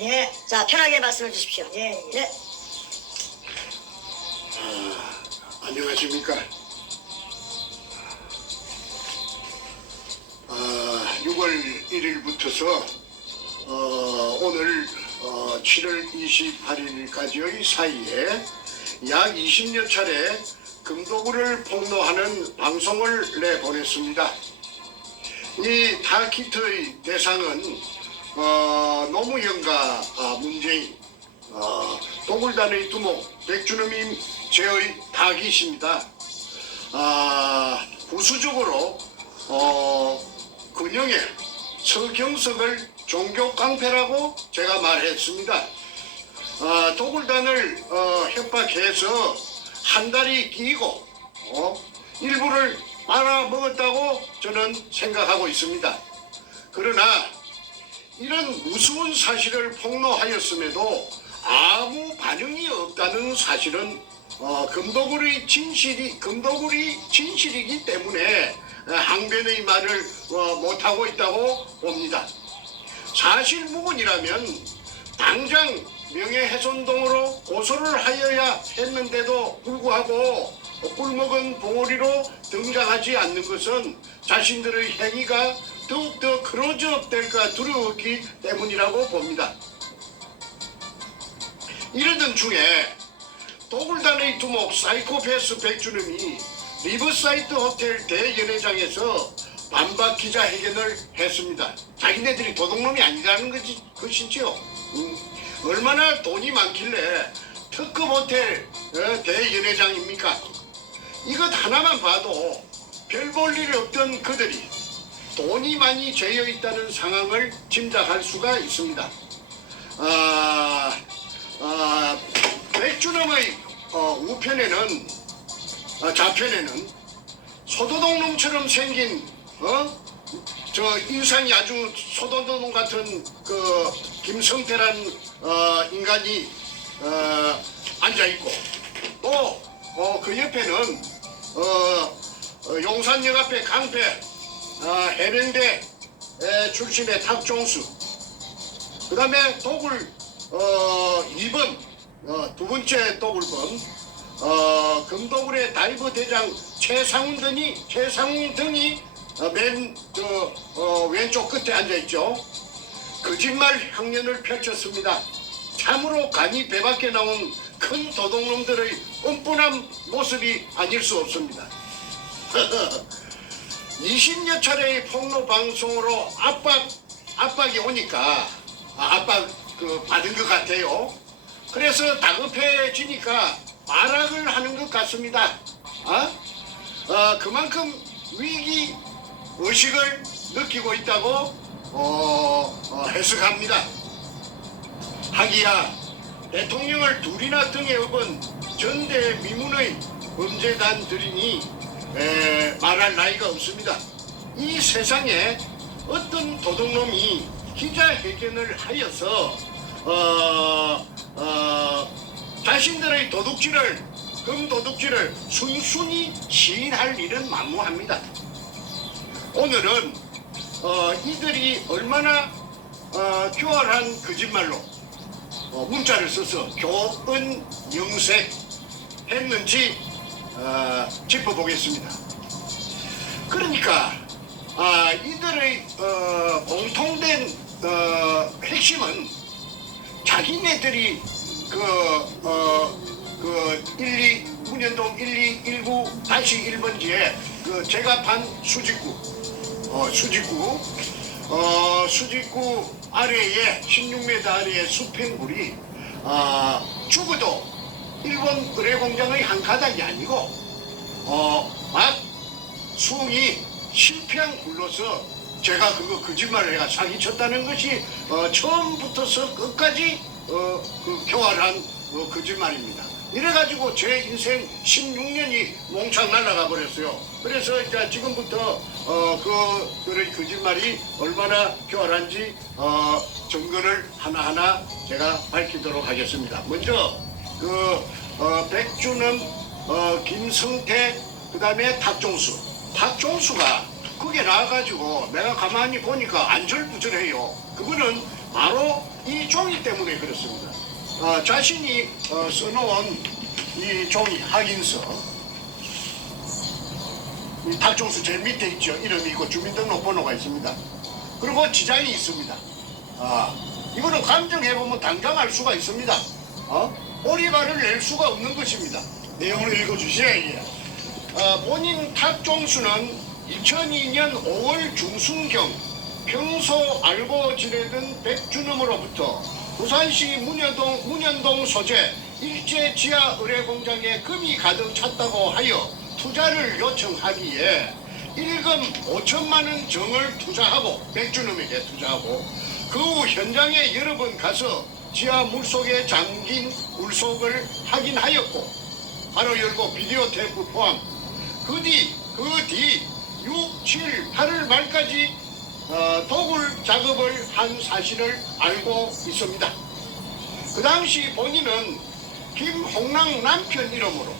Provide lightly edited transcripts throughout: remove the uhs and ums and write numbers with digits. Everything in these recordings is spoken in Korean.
예. 자, 편하게 말씀해 주십시오. 예. 예. 안녕하십니까. 6월 1일부터서 오늘 7월 28일까지의 사이에 약 20여 차례 금도구를 폭로하는 방송을 내보냈습니다. 이 타키트의 대상은 노무현과 문재인, 도굴단의 두목 백준흠이 제의 타깃입니다. 부수적으로 근영의 서경석을 종교 깡패라고 제가 말했습니다. 도굴단을 협박해서 한 다리 끼고 일부를 빨아먹었다고 저는 생각하고 있습니다. 그러나 이런 무서운 사실을 폭로하였음에도 아무 반응이 없다는 사실은 금도굴이 진실이기 때문에 항변의 말을 못하고 있다고 봅니다. 사실무근이라면 당장 명예훼손동으로 고소를 하여야 했는데도 불구하고 꿀먹은 봉오리로 등장하지 않는 것은 자신들의 행위가 더욱더 클로즈업될까 두려웠기 때문이라고 봅니다. 이러던 중에 도굴단의 두목 사이코패스 백준흠이 리버사이드 호텔 대연회장에서 반박 기자회견을 했습니다. 자기네들이 도둑놈이 아니라는 것이지요. 얼마나 돈이 많길래 특급 호텔 대연회장입니까? 이것 하나만 봐도 별 볼 일 없던 그들이 돈이 많이 죄여 있다는 상황을 짐작할 수가 있습니다. 백준흠의 우편에는 좌편에는 소도둑놈처럼 생긴 저 인상이 아주 소도둑놈 같은 그 김성태란 인간이 앉아 있고 또 그 옆에는 용산역 앞에 강패 해병대 출신의 탁종수, 그 다음에 도굴 2번 두 번째 도굴범 금도굴의 다이버 대장 최상훈 등이 맨 왼쪽 끝에 앉아있죠. 거짓말 향연을 펼쳤습니다. 참으로 간이 배밖에 나온 큰 도둑놈들의 뻔뻔한 모습이 아닐 수 없습니다. 20여 차례의 폭로 방송으로 압박이 오니까 압박 받은 것 같아요. 그래서 다급해지니까 발악을 하는 것 같습니다. 그만큼 위기 의식을 느끼고 있다고 해석합니다. 하기야 대통령을 둘이나 등에 업은 전대미문의 범죄단들이니 말할 나이가 없습니다. 이 세상에 어떤 도둑놈이 기자회견을 하여서 자신들의 금도둑질을 순순히 시인할 일은 만무합니다. 오늘은 이들이 얼마나 교활한 거짓말로 문자를 써서 교은영색했는지 짚어보겠습니다. 그러니까 이들의 공통된 핵심은 자기네들이 문현동 1219-1번지에 제가판 수직구 아래에 16m 아래에 수평굴이 죽어도 일본 의뢰공장의 한 가닥이 아니고 막 수응이 실패한 굴로서 제가 그거 거짓말을 해가 사기쳤다는 것이 처음부터서 끝까지 교활한 거짓말입니다. 이래가지고 제 인생 16년이 몽창 날아가 버렸어요. 그래서 이제 지금부터 그의 거짓말이 얼마나 교활한지 증거를 하나하나 제가 밝히도록 하겠습니다. 먼저 백준흠, 김성태, 그 다음에 탁종수가 거기에 나와가지고 내가 가만히 보니까 안절부절해요. 그거는 바로 이 종이 때문에 그렇습니다. 자신이 써놓은 이 종이 확인서, 이 탁종수 제일 밑에 있죠. 이름이 있고 주민등록번호가 있습니다. 그리고 지장이 있습니다. 이거는 감정해보면 당장 알 수가 있습니다. 오리발을 낼 수가 없는 것입니다. 내용을 읽어주시죠. 예. 본인 탁종수는 2002년 5월 중순경 평소 알고 지내던 백준음으로부터 부산시 문현동 소재 일제 지하 의뢰공장에 금이 가득 찼다고 하여 투자를 요청하기에 일금 5천만 원 정을 투자하고 백준음에게 투자하고 그 후 현장에 여러 번 가서 지하 물속에 잠긴 물속을 확인하였고 바로 열고 비디오 테이프 포함 그 뒤 6, 7, 8월 말까지 도굴 작업을 한 사실을 알고 있습니다. 그 당시 본인은 김홍랑 남편 이름으로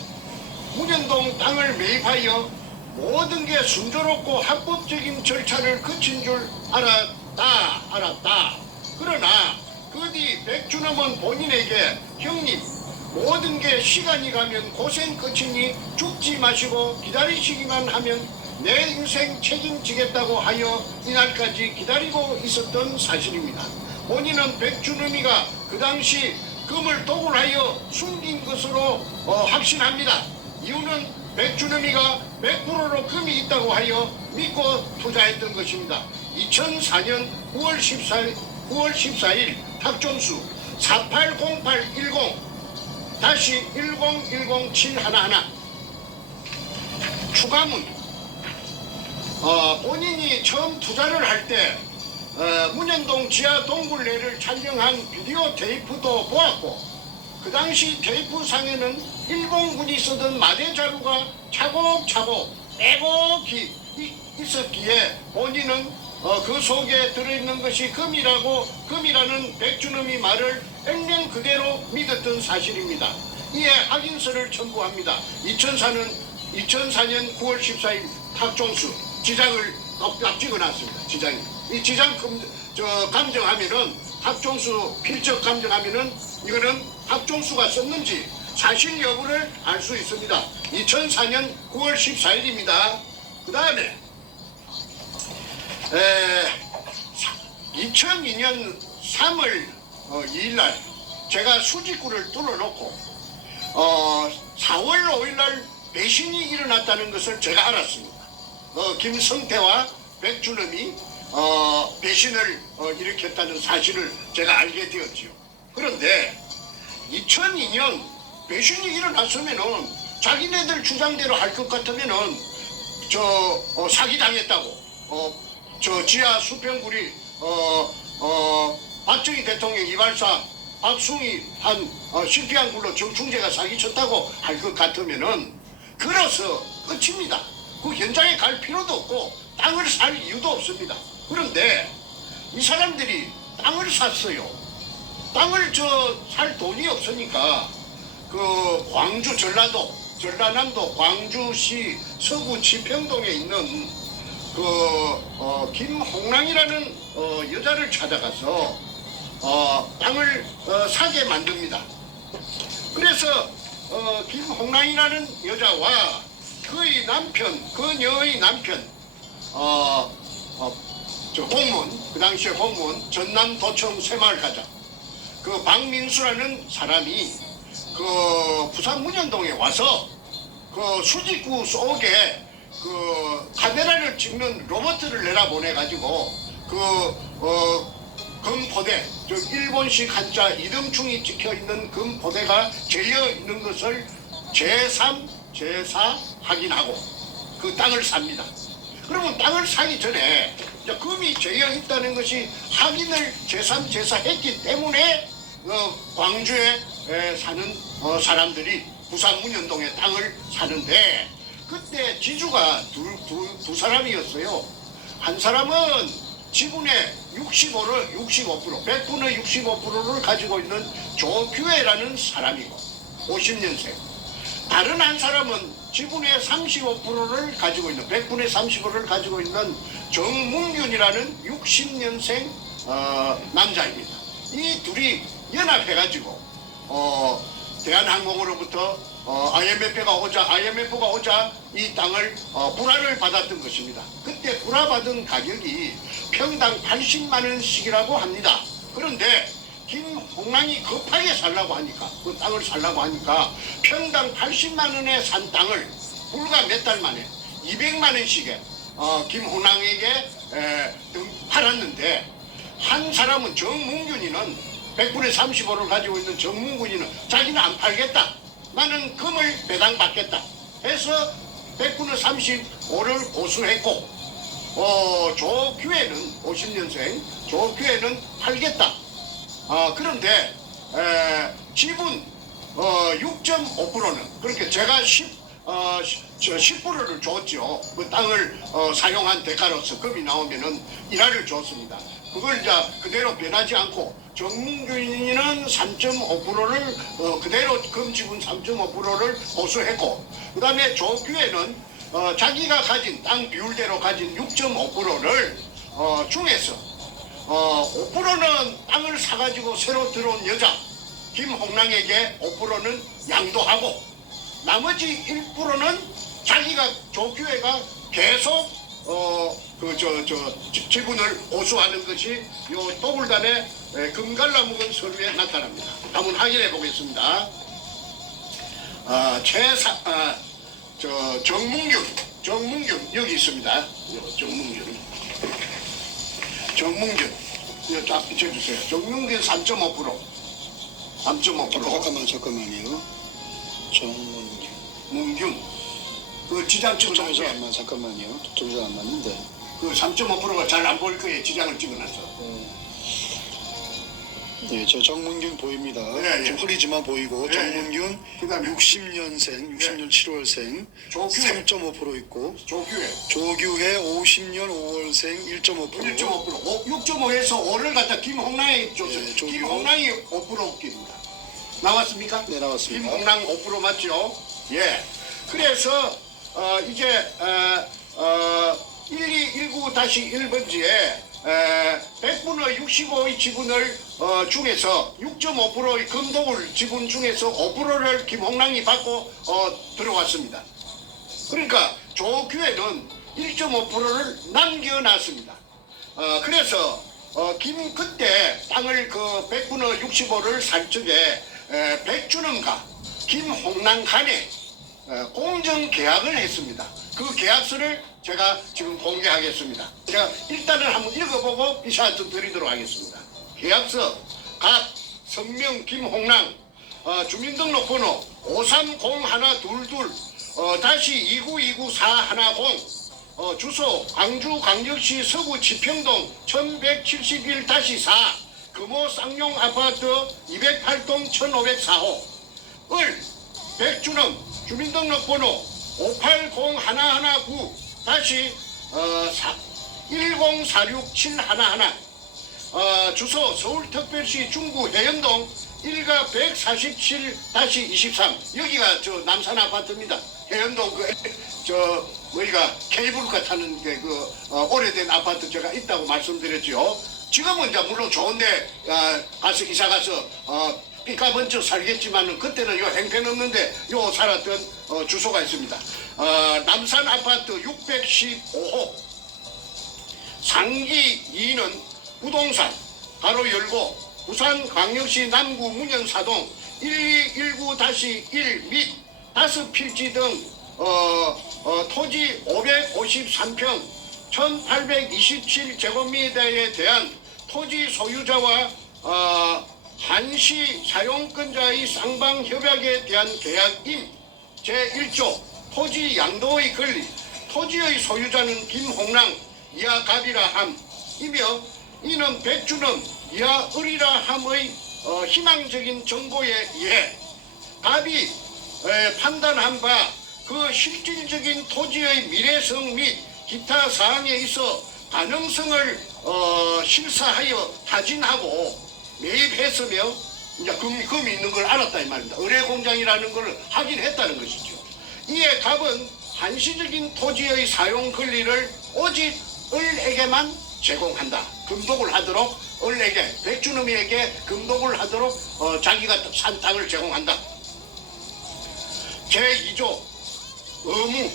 문현동 땅을 매입하여 모든 게 순조롭고 합법적인 절차를 거친 줄 알았다. 그러나 그 뒤 백준엄은 본인에게 형님 모든 게 시간이 가면 고생 끝이니 죽지 마시고 기다리시기만 하면 내 인생 책임지겠다고 하여 이날까지 기다리고 있었던 사실입니다. 본인은 백준엄이가 그 당시 금을 도굴하여 숨긴 것으로 확신합니다. 이유는 백준엄이가 100%로 금이 있다고 하여 믿고 투자했던 것입니다. 2004년 9월 14일 탁종수 480810-1010711 추가문 본인이 처음 투자를 할 때 문현동 지하 동굴내를 촬영한 비디오 테이프도 보았고 그 당시 테이프상에는 일본군이 쓰던 마대 자루가 차곡차곡 빼곡히 있었기에 본인은 그 속에 들어있는 것이 금이라는 백준엄이 말을 액면 그대로 믿었던 사실입니다. 이에 확인서를 첨부합니다. 2004년 9월 14일 탁종수 지장을 딱 찍어놨습니다. 지장이. 이 지장 감정하면은 탁종수 필적 감정하면은 이거는 탁종수가 썼는지 사실 여부를 알 수 있습니다. 2004년 9월 14일입니다. 그 다음에 2002년 3월 2일날 제가 수직구를 뚫어놓고 4월 5일날 배신이 일어났다는 것을 제가 알았습니다. 김성태와 백준엄이 배신을 일으켰다는 사실을 제가 알게 되었지요. 그런데 2002년 배신이 일어났으면은 자기네들 주장대로 할 것 같으면은 사기당했다고 저 지하 수평구리 박정희 대통령 이발사 박숭이 한 실패한 굴로 정충재가 사기쳤다고 할 것 같으면은 그래서 끝입니다. 그 현장에 갈 필요도 없고 땅을 살 이유도 없습니다. 그런데 이 사람들이 땅을 샀어요. 땅을 살 돈이 없으니까 그 광주 전라남도 광주시 서구 지평동에 있는 김홍랑이라는 여자를 찾아가서 땅을 사게 만듭니다. 그래서 김홍랑이라는 여자와 그녀의 남편 공무원, 그 당시에 공무원 전남도청 새마을가장 그 박민수라는 사람이 그 부산 문현동에 와서 그 수직구 속에 그 카메라를 찍는 로봇을 내려보내가지고 금포대, 즉 일본식 한자 이등충이 찍혀있는 금포대가 재여 있는 것을 제3, 제4 확인하고 그 땅을 삽니다. 그러면 땅을 사기 전에 금이 재여 있다는 것이 확인을 제3, 제4 했기 때문에 광주에 사는 사람들이 부산 문현동에 땅을 사는데 그때 지주가 두 사람이었어요. 한 사람은 지분의 65%, 100분의 65%를 가지고 있는 조규혜라는 사람이고 50년생. 다른 한 사람은 지분의 35%를 가지고 있는 100분의 35%를 가지고 있는 정문균이라는 60년생 남자입니다. 이 둘이 연합해가지고 대한항공으로부터 IMF가 오자 이 땅을 불화를 받았던 것입니다. 그때 불화받은 가격이 평당 80만 원씩이라고 합니다. 그런데 김홍랑이 급하게 살라고 하니까, 그 땅을 살라고 하니까 평당 80만 원에 산 땅을 불과 몇 달 만에 200만 원씩에 김홍랑에게 팔았는데, 한 사람은 정문균이는 100분의 35를 가지고 있는 정문균이는 자기는 안 팔겠다, 나는 금을 배당받겠다 해서 100분의 35를 고수했고, 조규혜는 50년생 조규혜는 팔겠다. 그런데 지분 6.5%는 그렇게 제가 10%를 줬죠. 그 땅을 사용한 대가로서 금이 나오면은 일화를 줬습니다. 그걸 이제 그대로 변하지 않고 정문균이는 3.5%를 그대로 금 지분 3.5%를 보수했고, 그 다음에 조규혜는 자기가 가진 땅 비율대로 가진 6.5%를 중에서 5%는 땅을 사가지고 새로 들어온 여자 김홍랑에게 5%는 양도하고, 나머지 1%는 자기가 조규혜가 계속 지분을 보수하는 것이 요 또굴단의 금갈라 묵은 서류에 나타납니다. 한번 확인해 보겠습니다. 정문균 여기 있습니다. 정문균 이거 쫙 비춰주세요. 정문균 3.5%. 잠깐만요. 문균 그 지장 초점이 찍어놨어요. 안 맞. 잠깐만요. 초점이 안 맞는데. 그 3.5%가 잘 안 보일 거예요. 지장을 찍어놨어. 네, 저 정문균 보입니다. 예. 좀 흐리지만 보이고, 예. 정문균 그다음에 60년생, 60년 7월생, 조규혜. 3.5% 있고, 조규혜 조규혜 50년 5월생 1.5%. 1.5%, 6.5에서 5를 갖다 김홍랑에 줬어요. 예, 조규. 김홍랑이 5%입니다. 나왔습니까? 네, 나왔습니다. 김홍랑 5% 맞죠? 예. 그래서 이제 1219-1번지에 100분의 65의 지분을 중에서 6.5%의 금도굴 지분 중에서 5%를 김홍랑이 받고 들어왔습니다. 그러니까 조규혜는 1.5%를 남겨놨습니다. 그래서 그때 땅을 그 100분의 65를 살 적에 백준원과 김홍랑 간에 공정 계약을 했습니다. 그 계약서를 제가 지금 공개하겠습니다. 제가 일단은 한번 읽어보고 이샤트 드리도록 하겠습니다. 계약서 각 성명 김홍랑 주민등록번호 5301222-2929410 주소 광주광역시 서구 지평동 1171-4 금호 쌍용 아파트 208동 1504호 을 백준원 주민등록번호 5801-1046-711 주소 서울특별시 중구 해연동 1가 147-23 여기가 저 남산 아파트입니다. 해연동 우리가 케이블카 타는 게 오래된 아파트 제가 있다고 말씀드렸죠. 지금은 이제 물론 좋은데 가서 이사 가서 삐까번쩍 살겠지만은 그때는 요 행편없는데 요 살았던 주소가 있습니다. 남산 아파트 615호 상기 2는 부동산 가로 열고 부산광역시 남구 문현사동 1219-1 및 5필지 등 토지 553평 1827제곱미터에 대한 토지 소유자와 한시 사용권자의 쌍방 협약에 대한 계약임 제1조 토지 양도의 권리 토지의 소유자는 김홍랑 이하 갑이라 함이며 이는 백준원 이하 을이라 함의 희망적인 정보에 의해 갑이 판단한 바 그 실질적인 토지의 미래성 및 기타 사항에 있어 가능성을 실사하여 타진하고 매입했으며 이제 금이 있는 걸 알았다 이 말입니다. 의뢰공장이라는 걸 확인했다는 것이죠. 이에 갑은 한시적인 토지의 사용 권리를 오직 을에게만 제공한다. 금독을 하도록 을에게 백주놈이에게 금독을 하도록 자기가 산 땅을 제공한다. 제2조 의무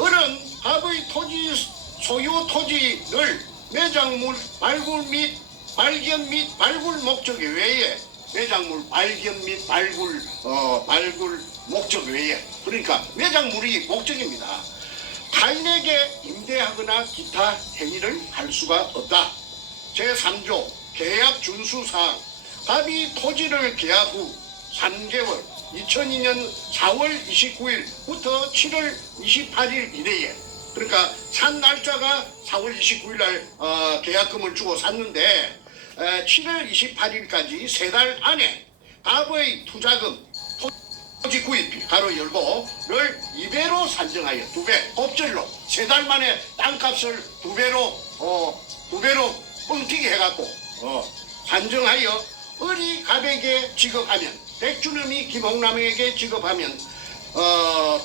을은 갑의 토지 소유 토지를 매장물 발굴 및 발견 및 발굴 목적 외에 매장물 발견 및 발굴 목적 외에 그러니까 매장물이 목적입니다. 타인에게 임대하거나 기타 행위를 할 수가 없다. 제3조 계약 준수사항 갑이 토지를 계약 후 3개월 2002년 4월 29일부터 7월 28일 이내에 그러니까 산 날짜가 4월 29일 날 계약금을 주고 샀는데 7월 28일까지 3달 안에 갑의 투자금 토지 구입비 가로 열고를 2배로 산정하여 2배 법절로 3달 만에 땅값을 2배로 뻥튀기 해갖고 산정하여 을이 갑에게 지급하면 백주놈이 김홍남에게 지급하면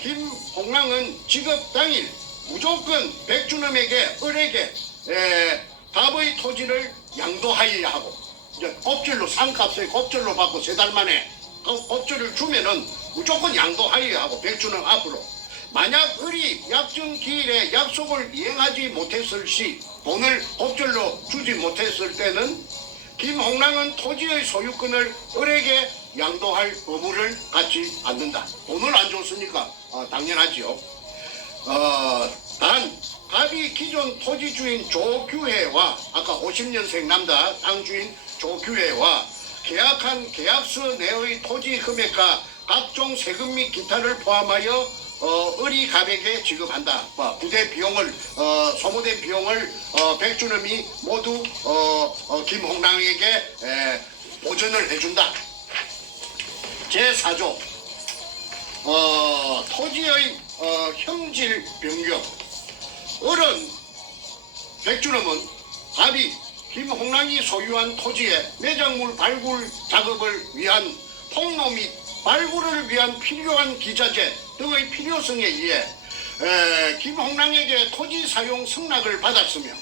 김홍남은 지급 당일 무조건 백주놈에게 을에게 갑의 토지를 양도하여야 하고 이제 법절로 상값을 법절로 받고 3달 만에 법절을 주면은 무조건 양도하여야 하고 백주놈 앞으로 만약 을이 약정 기일에 약속을 이행하지 못했을 시 돈을 법절로 주지 못했을 때는 김홍남은 토지의 소유권을 을에게 양도할 의무를 갖지 않는다. 돈을 안 줬으니까 당연하지요. 단 갑이 기존 토지주인 조규혜와 아까 50년생 남자 땅주인 조규혜와 계약한 계약서 내의 토지 금액과 각종 세금 및 기타를 포함하여 을이 갑에게 지급한다. 부대 비용을 소모된 비용을 백주놈이 모두 김홍남에게 보전을 해준다. 제4조 토지의 형질 변경 을은 백주놈은 갑이 김홍남이 소유한 토지에 매장물 발굴 작업을 위한 폭로 및 발굴을 위한 필요한 기자재 등의 필요성에 의해 김홍남에게 토지 사용 승낙을 받았으며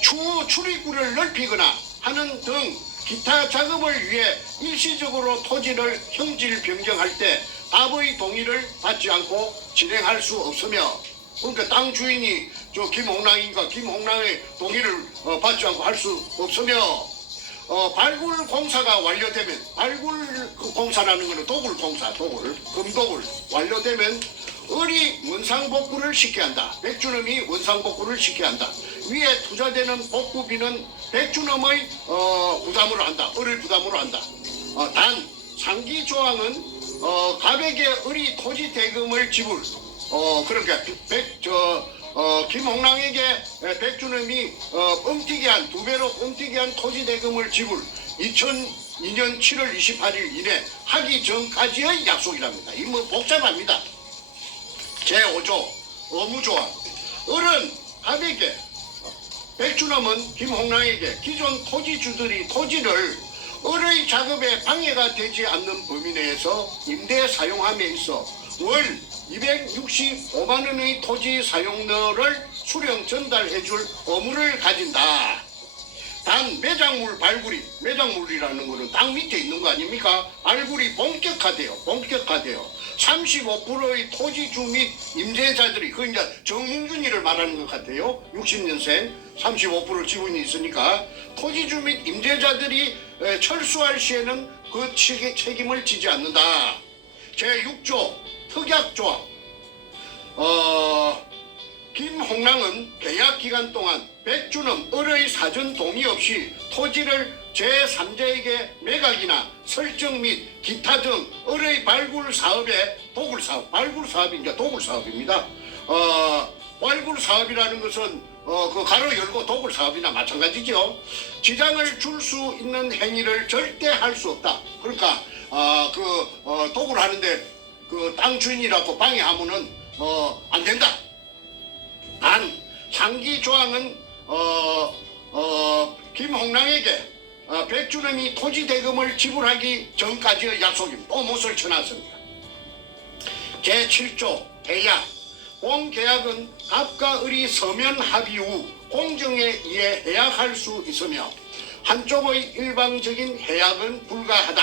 추후 출입구를 넓히거나 하는 등 기타 작업을 위해 일시적으로 토지를 형질 변경할 때 갑의 동의를 받지 않고 진행할 수 없으며 그러니까 땅 주인이 저 김홍남인가 김홍남의 동의를 받지 않고 할 수 없으며 발굴 공사가 완료되면 발굴 공사라는 것은 도굴 공사 금도굴 완료되면 을이 원상복구를 시켜야 한다. 백주놈이 원상복구를 시켜야 한다. 위에 투자되는 복구비는 백주놈의 부담으로 한다. 을을 부담으로 한다. 단 상기 조항은 갑에게 을이 토지 대금을 지불 그러니까 김홍남에게 백주놈이 뻥튀기한 2배로 뻥튀기한 토지 대금을 지불 2002년 7월 28일 이내 하기 전까지의 약속이랍니다. 이 뭐 복잡합니다. 제5조 의무조항 을은 갑에게 백주놈은 김홍남에게 기존 토지주들이 토지를 을의 작업에 방해가 되지 않는 범위 내에서 임대 사용함에 있어 월 265만 원의 토지 사용료를 수령 전달해줄 의무를 가진다. 단 매장물 발굴이 매장물이라는 것은 땅 밑에 있는 거 아닙니까? 발굴이 본격화돼요. 35%의 토지주 및 임대자들이 그 이제 정문준이를 말하는 것 같아요. 60년생 35% 지분이 있으니까 토지주 및 임대자들이 철수할 시에는 그 책임을 지지 않는다. 제6조 특약조항 김홍남은 계약 기간 동안 백주놈 을의 사전 동의 없이 토지를 제3자에게 매각이나 설정 및 기타 등 을의 발굴 사업에 도굴 사업, 발굴 사업이 이제 도굴 사업입니다. 발굴 사업이라는 것은 그 가로 열고 도굴 사업이나 마찬가지죠. 지장을 줄 수 있는 행위를 절대 할 수 없다. 그러니까 도굴 하는데 그 땅 주인이라고 방해하면은 안 된다. 단 상기 조항은 김홍남에게 백주놈이 토지 대금을 지불하기 전까지의 약속입니다. 또 못을 쳐놨습니다. 제7조 계약 본 계약은 갑과 을이 서면 합의 후 공정에 의해 해약할 수 있으며 한쪽의 일방적인 해약은 불가하다.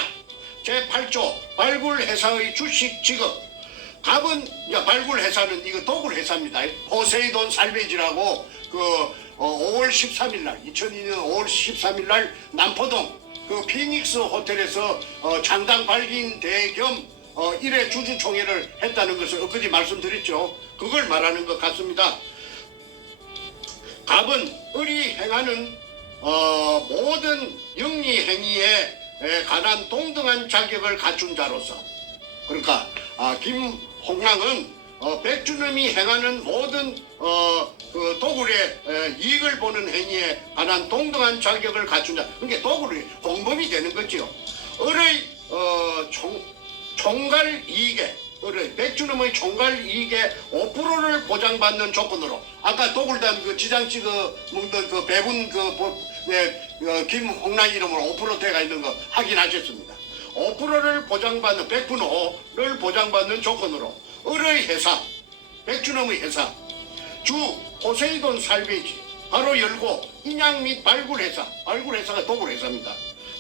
제8조 발굴회사의 주식 지급. 갑은 발굴회사는 이거 도굴회사입니다. 포세이돈 살베지라고 5월 13일 날 2002년 5월 13일 날 남포동 피닉스 호텔에서 장당 발긴 대겸 1회 주주총회를 했다는 것을 엊그제 말씀드렸죠. 그걸 말하는 것 같습니다. 갑은 을이 행하는 모든 영리 행위에 관한 동등한 자격을 갖춘 자로서, 그러니까 김홍랑은 백준음이 행하는 모든 그 도굴의 이익을 보는 행위에 관한 동등한 자격을 갖춘 자. 그러니까 도굴이 공범이 되는 거죠. 을의 총괄 이익에 백준음의 총괄 이익의 5%를 보장받는 조건으로, 아까 도굴단 그 지장 찍어 먹던 그 배분 김홍랑 이름으로 5%대가 있는 거 확인하셨습니다. 5%를 보장받는 100%를 보장받는 조건으로 을의 회사, 백준음의 회사, 주 포세이돈 살베이지 바로 열고 인양 및 발굴회사, 발굴회사가 도굴회사입니다.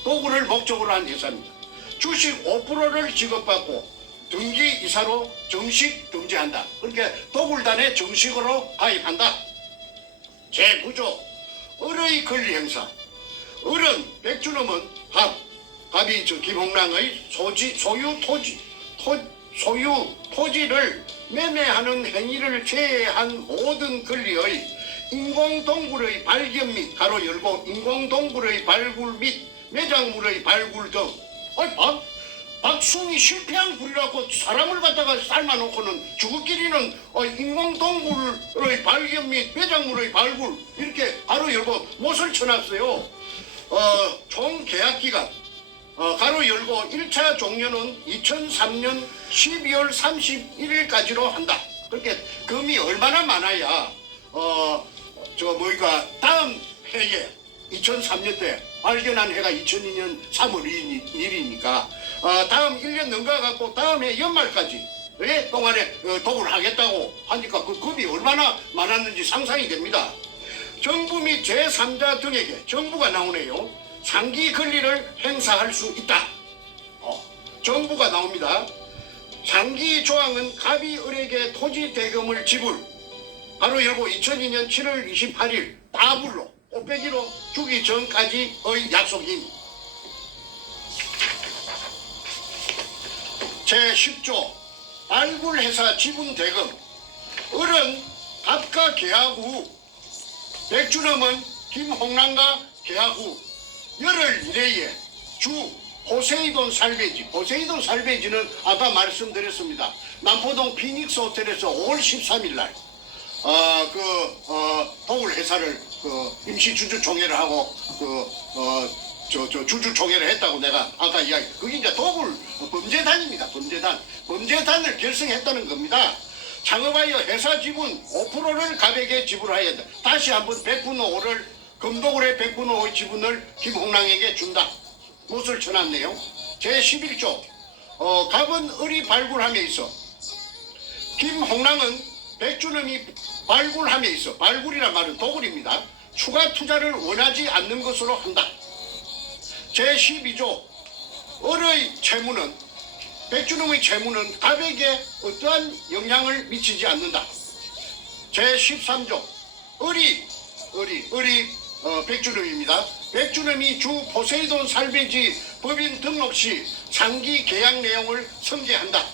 도굴을 목적으로 한 회사입니다. 주식 5%를 지급받고 등기 이사로 정식 등재한다. 그러니까 도굴단에 정식으로 가입한다. 제9조 을의 권리 행사. 을은 백준음은 갑이 김홍랑의 소유 토지를 매매하는 행위를 제외한 모든 권리의 인공동굴의 발견 및 가로 열고 인공동굴의 발굴 및 매장물의 발굴 등. 박숭이 실패한 굴이라고 사람을 갖다가 삶아놓고는 주거끼리는 인공동굴의 발견 및 매장물의 발굴 이렇게 가로 열고 못을 쳐놨어요. 총 계약기간 가로 열고 1차 종료는 2003년 12월 31일까지로 한다. 그렇게 금이 얼마나 많아야 다음 해에 2003년 때 발견한 해가 2002년 3월 2일이니까 다음 1년 넘어가갖고 다음 해 연말까지 동안에 도굴을 하겠다고 하니까 그 금이 얼마나 많았는지 상상이 됩니다. 정부 및 제3자 등에게 정부가 나오네요. 상기 권리를 행사할 수 있다. 정부가 나옵니다. 상기 조항은 갑이 을에게 토지 대금을 지불 바로 열고 2002년 7월 28일 다불로 꽃배기로 주기 전까지의 약속임. 제10조 발굴회사 지분 대금. 을은 갑과 계약 후, 백준음은 김홍랑과 계약 후 열흘 이내에 주 포세이돈 살베이지, 포세이돈 살베이지는 아까 말씀드렸습니다. 남포동 피닉스 호텔에서 5월 13일 날 도굴 회사를 임시 주주총회를 하고 주주총회를 했다고 내가 아까 이야기. 그게 이제 도굴 범죄단입니다. 범죄단을 결성했다는 겁니다. 창업하여 회사 지분 5%를 갑에게 지불하여야 한다. 다시 한번 100분의 5를 금도굴의 100분의 5의 지분을 김홍랑에게 준다. 못을 쳐놨네요. 제11조 갑은 을이 발굴함에 있어 김홍랑은 백준음이 발굴함에 있어, 발굴이란 말은 도굴입니다. 추가 투자를 원하지 않는 것으로 한다. 제12조 을의 채무는, 백준음의 채무는 갑에게 어떠한 영향을 미치지 않는다. 제13조 을이 백준음입니다. 백준음이 주 포세이돈 살베이지 법인 등록 시 상기 계약 내용을 성계한다.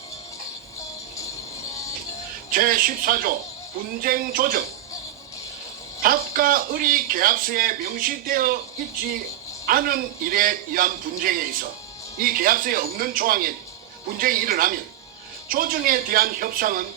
제14조 분쟁 조정. 갑과 을이 계약서에 명시되어 있지 않은 일에 의한 분쟁에 있어 이 계약서에 없는 조항에 분쟁이 일어나면 조정에 대한 협상은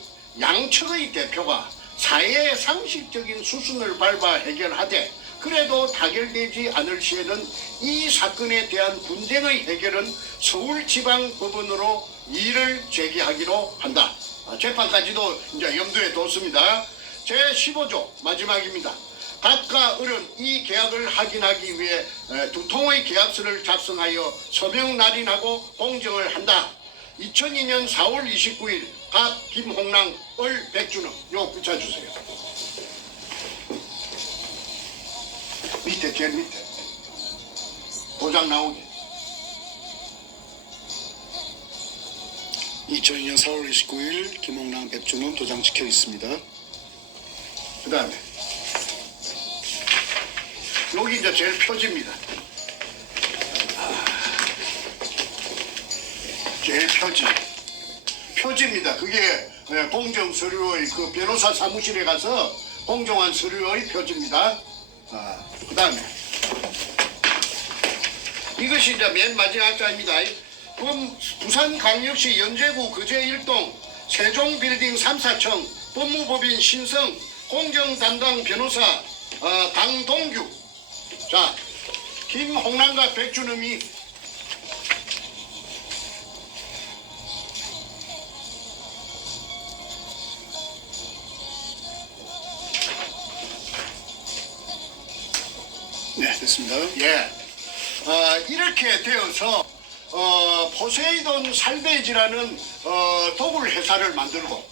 양측의 대표가 사회의 상식적인 수순을 밟아 해결하되 그래도 타결되지 않을 시에는 이 사건에 대한 분쟁의 해결은 서울지방법원으로 이의를 제기하기로 한다. 재판까지도 이제 염두에 뒀습니다. 제15조 마지막입니다. 갑과 을은 이 계약을 확인하기 위해 두 통의 계약서를 작성하여 서명 날인하고 공정을 한다. 2002년 4월 29일 갑 김홍랑 을 백준음 요 붙여주세요. 밑에 제일 밑에 도장 나오게. 2002년 4월 29일 김홍랑 백준원 도장 찍혀 있습니다. 그 다음에 여기 이제 제일 표지입니다. 제일 표지입니다. 그게 공정 서류의 그 변호사 사무실에 가서 공정한 서류의 표지입니다. 그 다음에 이것이 이제 맨 마지막 자입니다. 그럼 부산광역시 연제구 거제 1동 세종빌딩 3, 4층 법무법인 신성 공정담당 변호사 강동규. 자, 김홍남과 백준음이 네, 됐습니다. 예, 이렇게 되어서 포세이돈 살베이지라는 도굴 회사를 만들고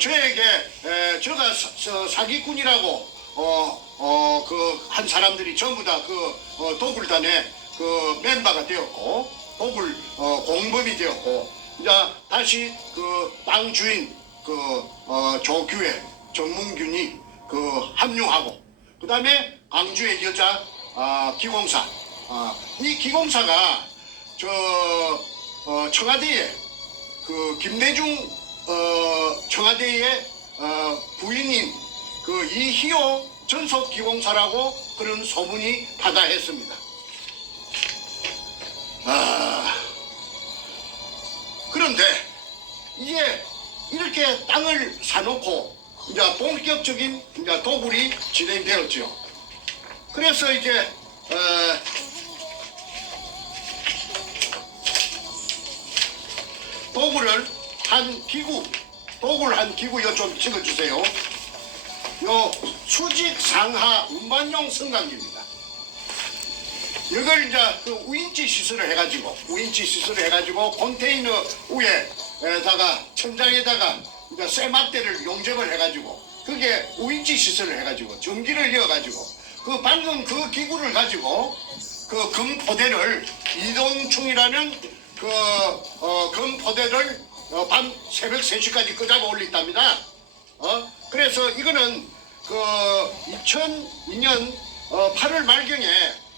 저에게 제가 사기꾼이라고 그 한 사람들이 전부 다 그 도굴단의 그 멤버가 되었고 도굴 공범이 되었고 이제 다시 그 땅 주인 그 조규혜 정문균이 그 합류하고 그 다음에 광주의 여자 기공사 이 기공사가 청와대에 그 김대중 청와대의 부인인 그 이희호 전속 기공사라고 그런 소문이 파다했습니다. 그런데 이제 이렇게 땅을 사놓고 이제 본격적인 이제 도굴이 진행되었죠. 그래서 이제 도굴 한 기구 요 좀 찍어주세요. 요 수직 상하 운반용 성강기입니다. 이걸 이제 그 우인치 시설을 해가지고 컨테이너 위에다가 천장에다가 이제 쇠막대를 용접을 해가지고 그게 우인치 시설을 해가지고 전기를 이어가지고 그 방금 그 기구를 가지고 그 금포대를 이동충이라는 그 금포대를 밤 새벽 3시까지 끄잡아 올린답니다. 그래서 이거는 그 2002년 8월 말경에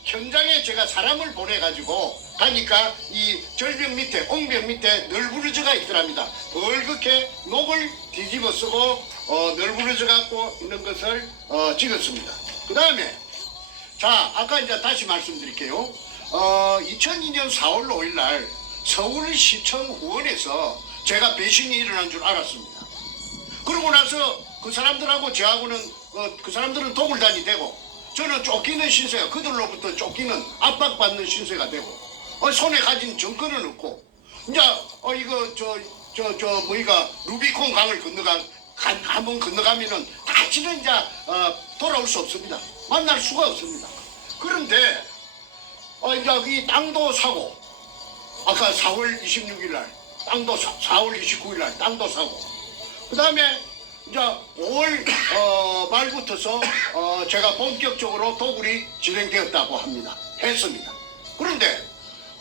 현장에 제가 사람을 보내가지고 가니까 이 절벽 밑에 옹벽 밑에 널브러져가 있더랍니다. 벌겋게 녹을 뒤집어 쓰고 널브러져 갖고 있는 것을 찍었습니다. 그 다음에 자 아까 이제 다시 말씀드릴게요. 2002년 4월 5일 날 서울시청 후원에서 제가 배신이 일어난 줄 알았습니다. 그러고 나서 그 사람들하고 저하고는 그 사람들은 도굴단이 되고 저는 쫓기는 신세가 그들로부터 쫓기는 압박받는 신세가 되고 손에 가진 정권은 없고 이제 이거 뭐이가 루비콘 강을 한번 건너가면은 다시는 이제 돌아올 수 없습니다. 만날 수가 없습니다. 그런데 이제 이 땅도 사고 아까 4월 26일 날 땅도 4월 29일 날 땅도 사고 그 다음에 이제 5월 말부터서 제가 본격적으로 도굴이 진행되었다고 했습니다. 그런데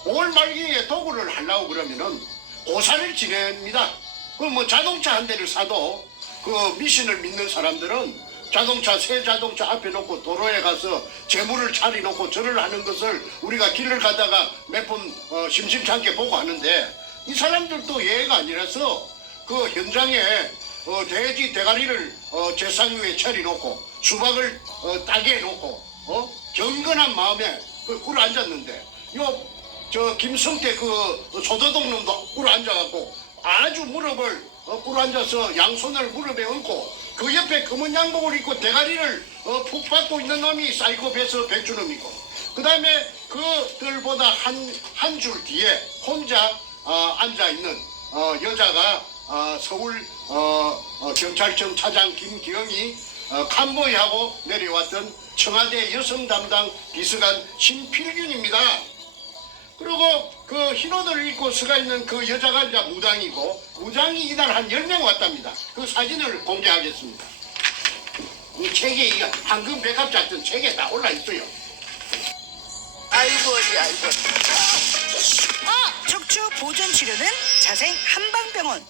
5월 말기에 도굴을 하려고 그러면은 고사를 지냅니다. 그 뭐 자동차 한 대를 사도 그 미신을 믿는 사람들은 새 자동차 앞에 놓고 도로에 가서 재물을 차려놓고 절을 하는 것을 우리가 길을 가다가 몇 번 심심찮게 보고 하는데 이 사람들도 예가 아니라서 그 현장에 돼지 대가리를 제상 위에 차려놓고 수박을 따게 해놓고 경건한 마음에 꿇어 앉았는데 저 김성태 그 소도동 놈도 꿇어 앉아갖고 아주 무릎을 꿇어 앉아서 양손을 무릎에 얹고 그 옆에 검은 양복을 입고 대가리를 푹 받고 있는 놈이 사이코패스 백준음이고 그 다음에 그들보다 한 줄 뒤에 혼자 앉아있는 여자가 서울 경찰청 차장 김기영이 캄보이하고 내려왔던 청와대 여성 담당 비서관 신필균입니다. 그리고 그 흰옷을 입고 서가 있는 그 여자가 이제 무당이고 무당이 이날 한 10명 왔답니다. 그 사진을 공개하겠습니다. 이 책에 이거 황금 백합 작전 책에 다 올라 있어요. 아이고 어디 아이고. 척추 보존 치료는 자생 한방병원.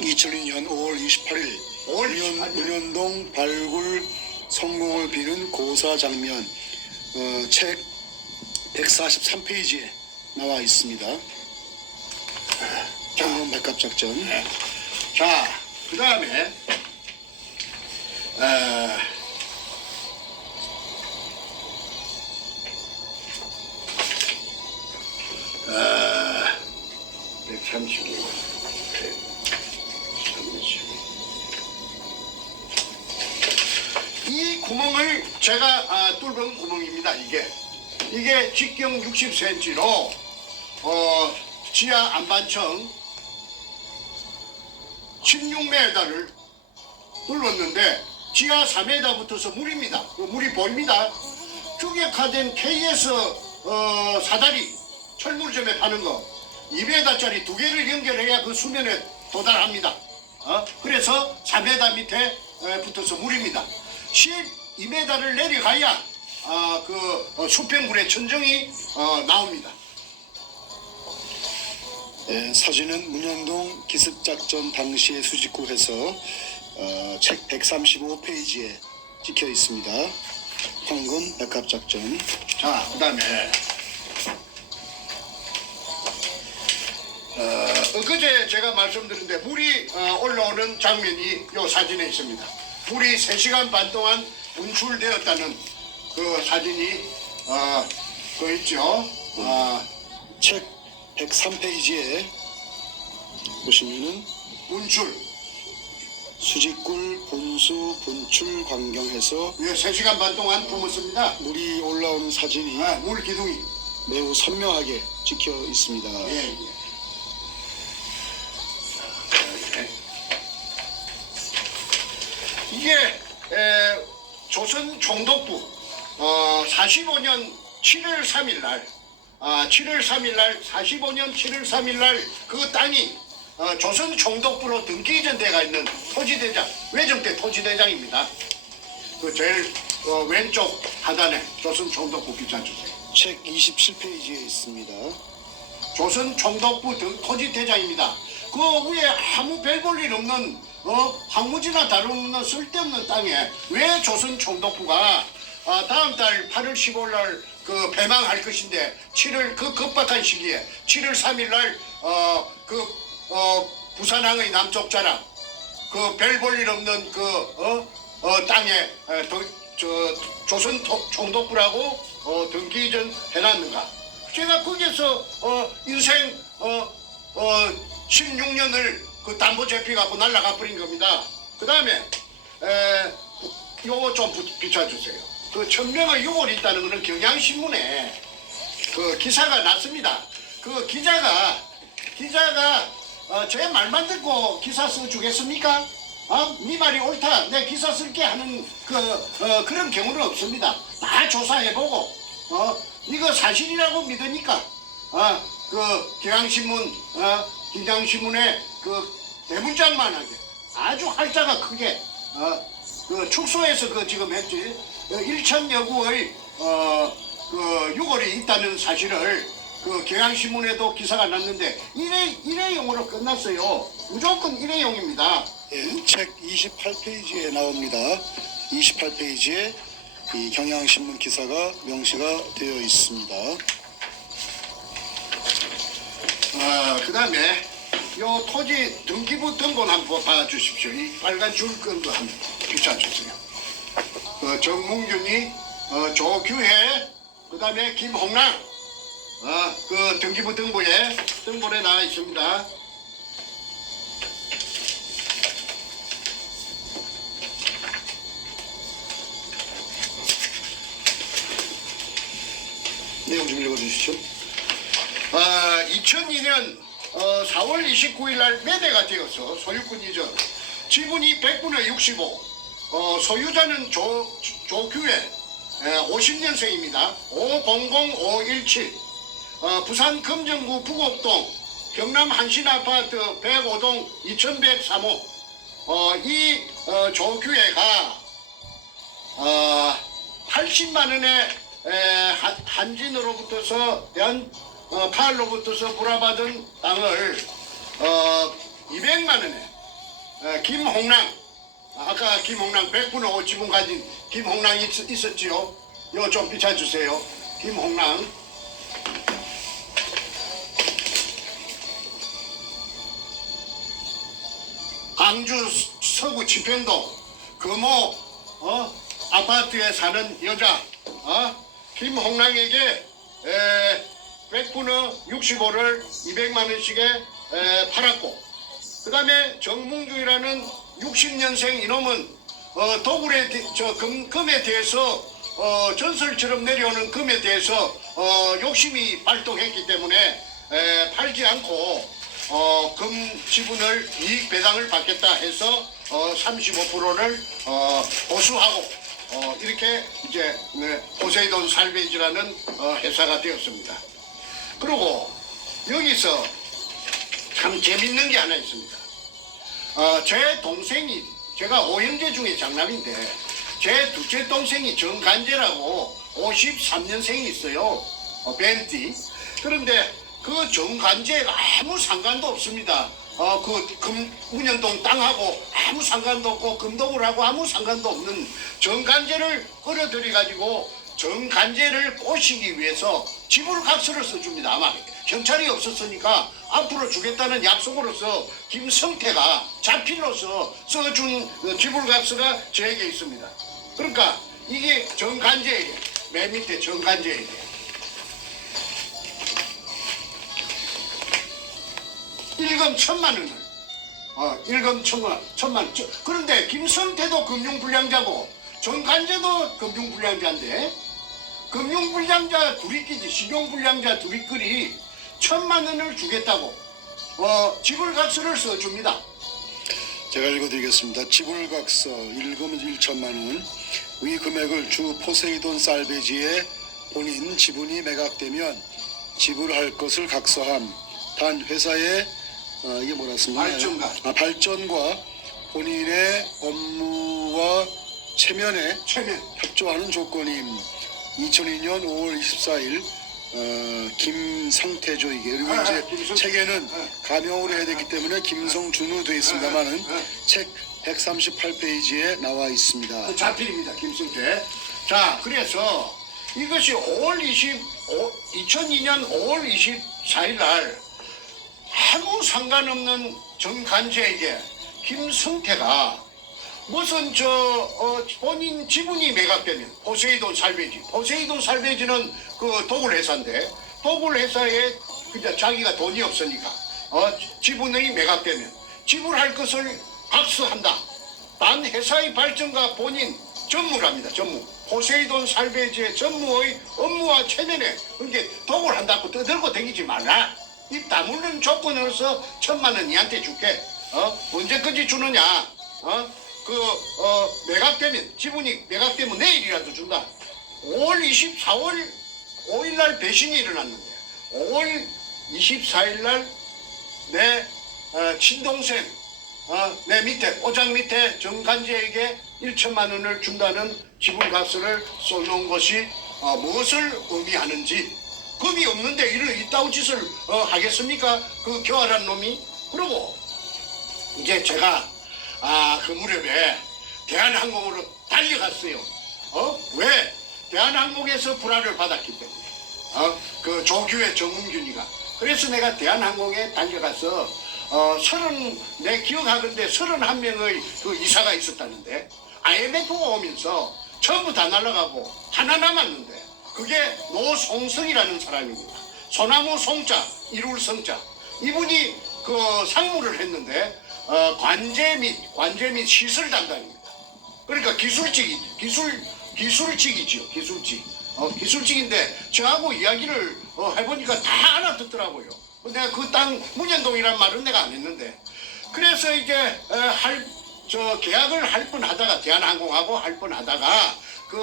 (2002년 5월 28일) 5월 28일. 문현동 발굴 성공을 비는 고사 장면, 책 143페이지에 나와 있습니다. 황금 백합 작전. 자, 그 다음에 어, 135. 이 구멍을 제가 뚫은 구멍입니다. 이게 직경 60cm로 지하 안반층 16m를 뚫었는데 지하 4m 붙어서 물입니다. 물이 보입니다. 규격화된 KS 사다리 철물점에 파는 거 2m짜리 두 개를 연결해야 그 수면에 도달합니다. 그래서 4m 밑에 붙어서 물입니다. 12m를 내려가야 수평물의 천정이 나옵니다. 사진은 문현동 기습작전 당시의 수직구에서 책 135페이지에 찍혀 있습니다. 황금 백합작전. 자, 그 다음에 엊그제 제가 말씀드린데 물이 올라오는 장면이 이 사진에 있습니다. 물이 3시간 반 동안 분출되었다는 그 사진이 그 있죠. 책 103페이지에 보시면은 분출. 수직굴 본수 분출 광경에서 3시간 반 동안 품었습니다. 물이 올라오는 사진이 물 기둥이. 매우 선명하게 찍혀 있습니다. 예. 이게 조선 총독부 45년 7월 3일 날 45년 7월 3일 날 그 땅이 조선 총독부로 등기 이전돼가 있는 토지대장, 외정대 토지대장입니다. 그 제일 왼쪽 하단에 조선 총독부 기차 주세요. 책 27페이지에 있습니다. 조선 총독부 토지대장입니다. 그 위에 아무 별 볼 일 없는 황무지나 다름없는 쓸데없는 땅에 왜 조선 총독부가 다음 달 8월 15일 날 그 폐망할 것인데 7월 그 급박한 시기에 7월 3일 날 부산항의 남쪽 자락 그 별 볼 일 없는 땅에 조선 총독부라고 등기 이전 해놨는가? 제가 거기에서 인생 16년을 그 담보 제피 갖고 날라가 버린 겁니다. 그 다음에 요거 좀 비춰주세요. 그 천명의 유골이 있다는 거는 경향신문에 그 기사가 났습니다. 그 기자가 제 말만 듣고 기사 써주겠습니까? 네 말이 옳다, 내 기사 쓸게 하는 그런 경우는 없습니다. 다 조사해보고 이거 사실이라고 믿으니까 그 경향신문 김장신문에 그 대문짝만하게 아주 활자가 크게 그 축소해서 그 지금 했지 1천여 구의 그 유골이 있다는 사실을 그 경향신문에도 기사가 났는데 일회용으로 끝났어요. 무조건 일회용입니다. 책 28페이지에 나옵니다. 28페이지에 이 경향신문 기사가 명시가 되어 있습니다. 그 다음에 요 토지 등기부 등본 한번 봐주십시오. 이 빨간 줄 끈 거 한번 비춰주세요. 정문균이 조규혜 그 다음에 김홍랑 그 등기부 등본에 나와 있습니다. 내용 좀 읽어주시죠. 2002년 4월 29일 날 매대가 되어서 소유권 이전 지분이 100분의 65 소유자는 조규혜 50년생입니다. 500517 부산 금정구 부곡동 경남 한신아파트 105동 2103호 이 조규혜가 80만 원의 한진으로부터서 파알로부터서 불화받은 땅을 200만 원에 김홍랑 아까 김홍랑 100분의 5 지분 가진 김홍랑이 있었지요. 이거 좀 비춰주세요. 김홍랑 광주 서구 지평동 금호 아파트에 사는 여자 김홍랑에게 100분의 65를 200만 원씩에 팔았고, 그 다음에 정문규라는 60년생 이놈은 도굴의 금에 대해서 전설처럼 내려오는 금에 대해서 욕심이 발동했기 때문에 팔지 않고 금 지분을 이익 배당을 받겠다 해서 35%를 보수하고 이렇게 이제 포세이돈 살베이지라는 회사가 되었습니다. 그리고 여기서 참 재밌는 게 하나 있습니다. 제 동생이 제가 5형제 중에 장남인데 제 둘째 동생이 정간재라고 53년생이 있어요. 벤티. 그런데 그 정간재가 아무 상관도 없습니다. 그 문현동 땅하고 아무 상관도 없고 금도굴하고 아무 상관도 없는 정간재를 끌어들여 가지고 정간재를 꼬시기 위해서 지불각서를 써줍니다. 아마 경찰이 없었으니까 앞으로 주겠다는 약속으로서 김성태가 자필로서 써준 지불각서가 저에게 있습니다. 그러니까 이게 정간재에게, 맨 밑에 정간재에게 일금 1,000만 원을 일금 1,000만 원. 그런데 김성태도 금융불량자고 정간재도 금융불량자인데 금융불량자 둘이끼리 신용불량자 둘이끼리 1,000만 원을 주겠다고 지불각서를 써줍니다. 제가 읽어드리겠습니다. 지불각서 일금 1천만 원. 위 금액을 주 포세이돈 살베지의 본인 지분이 매각되면 지불할 것을 각서함. 단 회사의 이게 뭐라 썼나요? 발전과 본인의 업무와 체면에 협조하는 조건임. 2002년 5월 24일 김성태조에게, 그리고 이제 책에는 가명으로 해야 되기 때문에 김성준으로 되어 있습니다만은 책 138페이지에 나와 있습니다. 자필입니다. 김성태. 자, 그래서 이것이 2002년 5월 24일 날 아무 상관없는 정간재에게 김성태가 무슨 본인 지분이 매각되면 포세이돈 살베이지는 그 도굴 회사인데 도굴 회사에 그냥 자기가 돈이 없으니까 지분이 매각되면 지불할 것을 각서한다. 단 회사의 발전과 본인 전무랍니다. 전무. 포세이돈 살베이지의 전무의 업무와 체면에 그게 도굴한다고 떠들고 다니지 말라. 이 다물는 조건으로서 1,000만 원 니한테 줄게. 언제까지 주느냐? 매각되면, 지분이 매각되면 내일이라도 준다. 5월 24일 5일 날 배신이 일어났는데 5월 24일 날 내 친동생 내 밑에 오장 밑에 정간재에게 1,000만 원을 준다는 지불각서를 써놓은 것이 무엇을 의미하는지. 금이 없는데 이따운 짓을 하겠습니까? 그 교활한 놈이. 그리고 이제 제가 그 무렵에 대한항공으로 달려갔어요. 왜? 대한항공에서 불화를 받았기 때문에. 그 조규의 정문균이가. 그래서 내가 대한항공에 달려가서 내 기억하건대 31명의 그 이사가 있었다는데 IMF가 오면서 전부 다 날아가고 하나 남았는데 그게 노송석이라는 사람입니다. 소나무 송자, 이룰 성자. 이분이 그 상무를 했는데 관제 및 시설 담당입니다. 그러니까 기술직이지요. 기술직인데 저하고 이야기를 해보니까 다 알아듣더라고요. 내가 그 땅 문현동이란 말은 내가 안 했는데. 그래서 이제 계약을 할 뻔하다가 대한항공하고 할 뻔하다가 그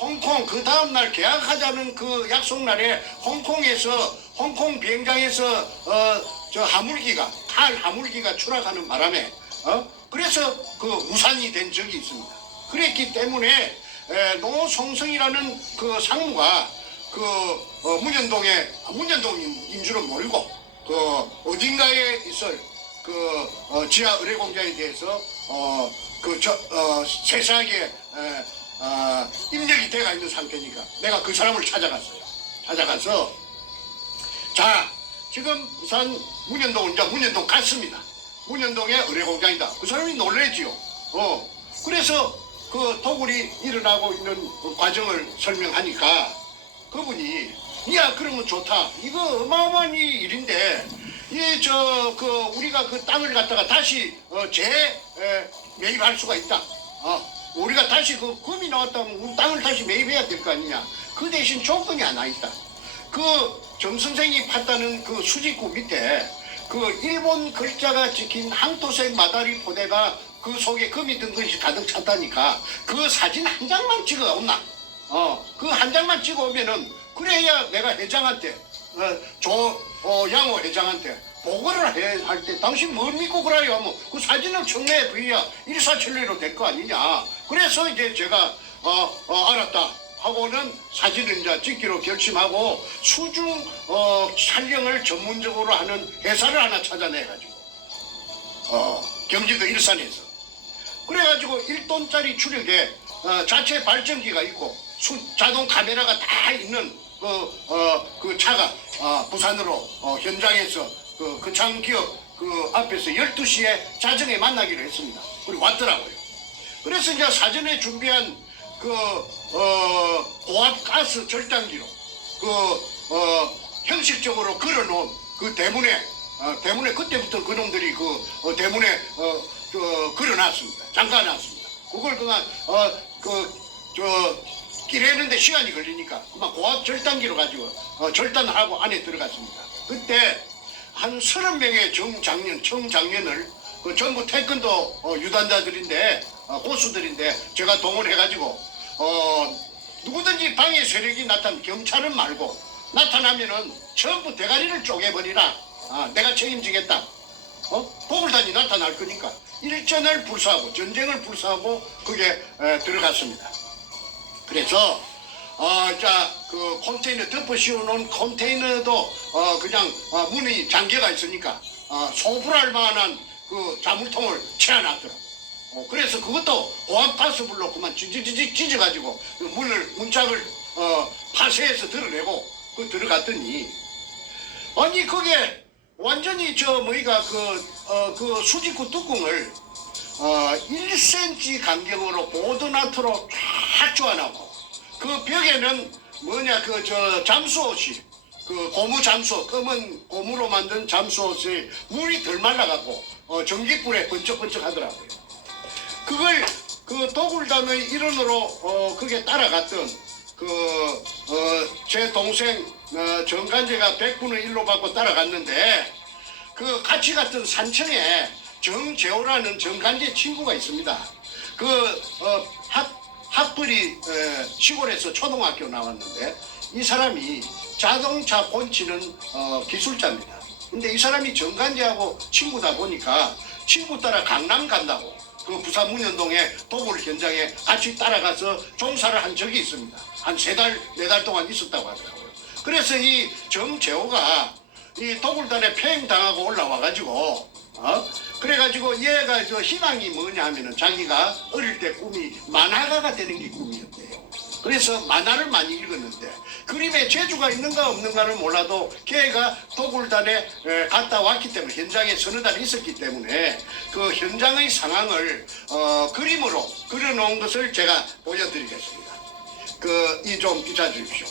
홍콩 그 다음 날 계약하자는 그 약속 날에 홍콩 비행장에서 저 하물기가 탈 하물기가 추락하는 바람에 그래서 그 무산이 된 적이 있습니다. 그랬기 때문에 노송성이라는 그 상무가 그 문현동인 줄은 모르고 그 어딘가에 있을 그 지하 의뢰공장에 대해서 세세하게 입력이 돼가 있는 상태니까 내가 그 사람을 찾아갔어요. 찾아가서 자 지금 부산 문현동은 이제 문현동 갔습니다. 문현동의 의뢰공장이다. 그 사람이 놀래지요. 그래서 그 도굴이 일어나고 있는 그 과정을 설명하니까 그분이 야 그러면 좋다. 이거 어마어마한 일인데 우리가 그 땅을 갖다가 다시 매입할 수가 있다. 우리가 다시 그 금이 나왔다면 우리 땅을 다시 매입해야 될 거 아니냐. 그 대신 조건이 하나 있다. 그 정 선생이 팠다는 그 수직구 밑에 그 일본 글자가 찍힌 항토색 마다리 포대가 그 속에 금이 든 것이 가득 찼다니까 그 사진 한 장만 찍어 온나. 그 한 장만 찍어 오면은 그래야 내가 회장한테 양호 회장한테 보고를 할 때 당신 뭘 믿고 그래요 하면 그 사진을 청내에 부여야 일사천리로 될 거 아니냐. 그래서 이제 제가 알았다 하고는 사진을 이제 찍기로 결심하고 수중 촬영을 전문적으로 하는 회사를 하나 찾아내가지고 경기도 일산에서 그래가지고 1톤짜리 추력에 자체 발전기가 있고 자동 카메라가 다 있는 그 차가 부산으로 현장에서 그 창기업 그 앞에서 12시에 자정에 만나기로 했습니다. 그리고 왔더라고요. 그래서 이제 사전에 준비한 고압 가스 절단기로 형식적으로 걸어놓은 그 대문에 그때부터 그놈들이 대문에 걸어놨습니다. 잠가놨습니다. 그걸 그냥 끼래는데 시간이 걸리니까 그만 고압 절단기로 가지고 절단하고 안에 들어갔습니다. 그때 한 30명의 청장년을 전부 태권도 유단자들인데 고수들인데 제가 동원해가지고 누구든지 방해 세력이 경찰은 말고 나타나면은 전부 대가리를 쪼개버리라. 내가 책임지겠다. 보글단이 나타날 거니까 일전을 불사하고 전쟁을 불사하고 그게 들어갔습니다. 그래서 그 컨테이너 덮어 씌워놓은 컨테이너도 그냥 문이 잠겨가 있으니까 소불할 만한 그 자물통을 채워놨더라고. 그래서 그것도 고압가스불로 그만 찌찌찌 찢어가지고 문짝을 파쇄해서 드러내고 들어갔더니 아니 그게 완전히 그 수직구 뚜껑을 1cm 간격으로 보드나트로 쫙 쪼아나고 그 벽에는 잠수옷이 고무 잠수옷 검은 고무로 만든 잠수옷에 물이 덜 말라갖고 전기불에 번쩍번쩍 하더라고요. 그걸 도굴단의 일원으로 그게 따라갔던 제 동생 정간재가 100분의 1로 받고 따라갔는데 그 같이 갔던 산청에 정재호라는 정간재 친구가 있습니다. 학벌이 시골에서 초등학교 나왔는데 이 사람이 자동차 고치는 기술자입니다. 근데 이 사람이 정간재하고 친구다 보니까 친구 따라 강남 간다고 그 부산 문현동의 도굴 현장에 같이 따라가서 종사를 한 적이 있습니다. 한 3달, 4달 동안 있었다고 하더라고요. 그래서 이 정재호가 이 도굴단에 폐행당하고 올라와가지고 그래가지고 얘가 희망이 뭐냐 하면은 자기가 어릴 때 꿈이 만화가가 되는 게 꿈이었대요. 그래서 만화를 많이 읽었는데 그림에 재주가 있는가 없는가는 몰라도 걔가 도굴단에 갔다 왔기 때문에 현장에 서너 달 있었기 때문에 그 현장의 상황을 그림으로 그려놓은 것을 제가 보여드리겠습니다. 이 좀 비춰주십시오.